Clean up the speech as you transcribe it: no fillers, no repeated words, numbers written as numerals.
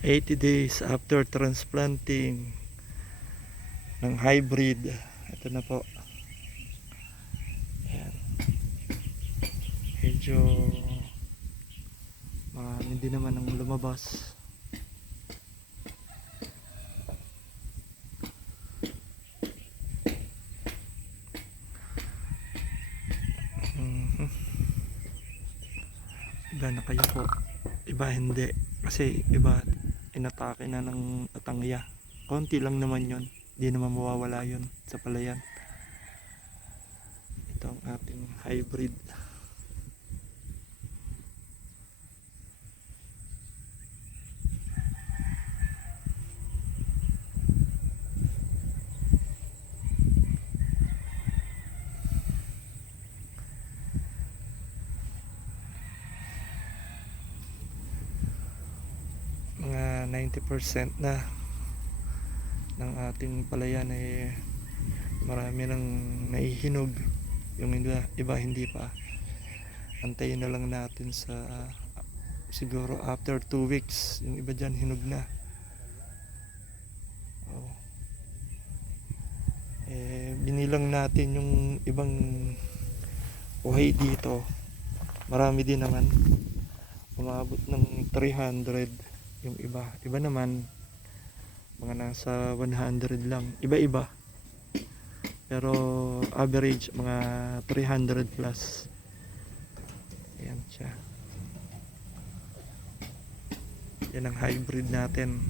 80 days after transplanting ng hybrid. Ito na po. Ayan. Medyo hindi naman ang lumabas. Iba na kayo po, iba hindi, kasi iba inatake na ng atangya. Konti lang naman yon, di naman mawawala yon sa palayan. Ito ang ating hybrid. Mga 90% na ng ating palayan ay marami nang naihinog. Yung iba hindi pa. Antayin na lang natin sa siguro after 2 weeks. Yung iba dyan hinog na. Binilang natin yung ibang uhay dito. Marami din naman. Umabot ng 300 yung iba. Iba naman mga nasa 100 lang. Iba-iba. Pero average mga 300 plus. Ayan siya. Yan ang hybrid natin.